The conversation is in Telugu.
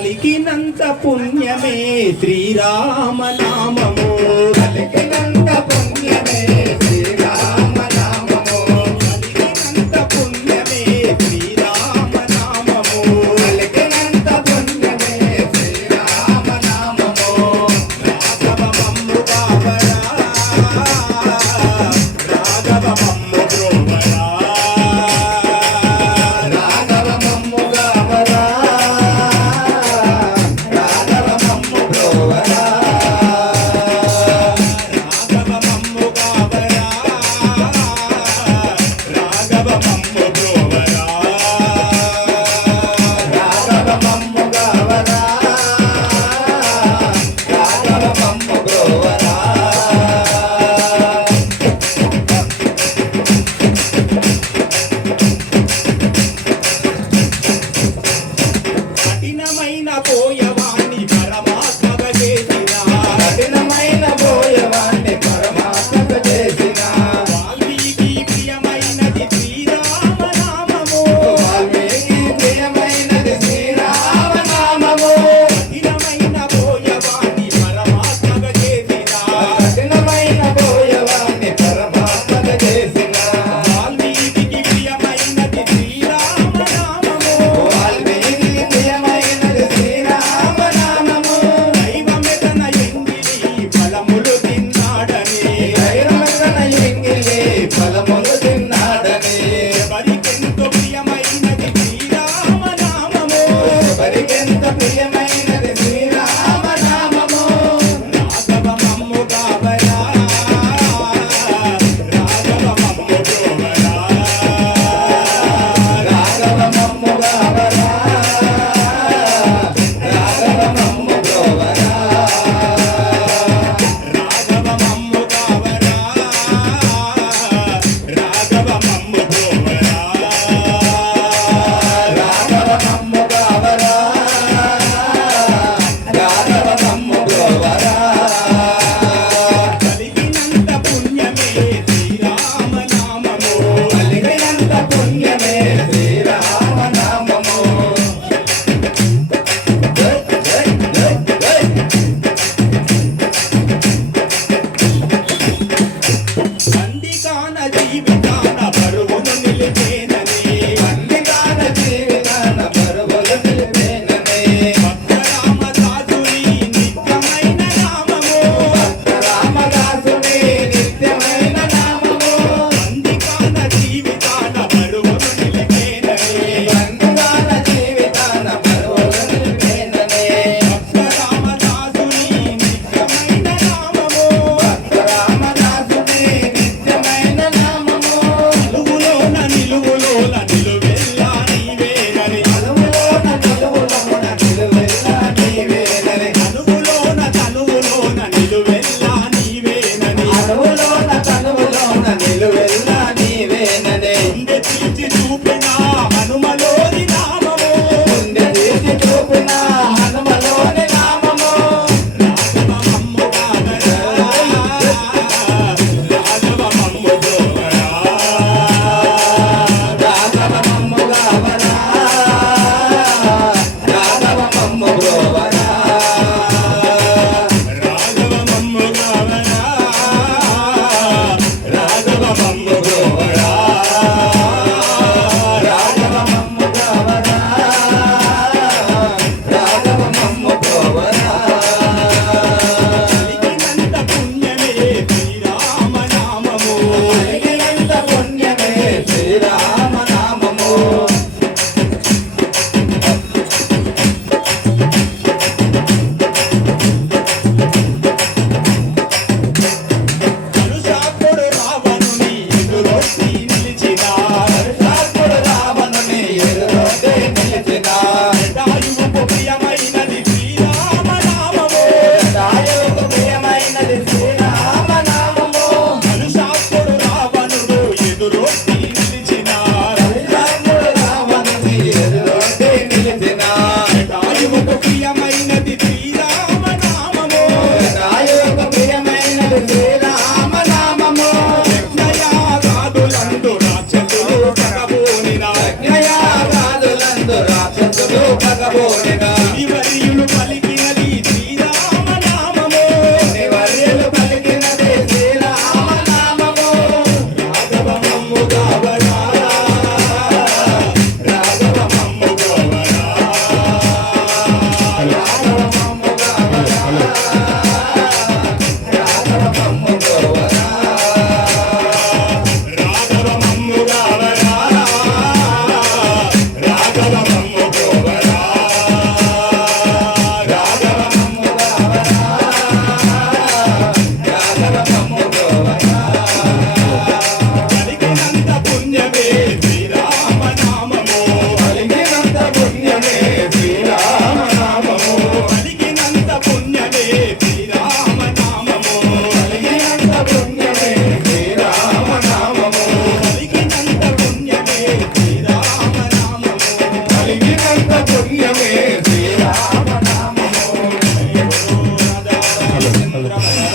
పలికినంత పుణ్యమే శ్రీరామనామము. పలికినంత పుణ్యం trabalhar.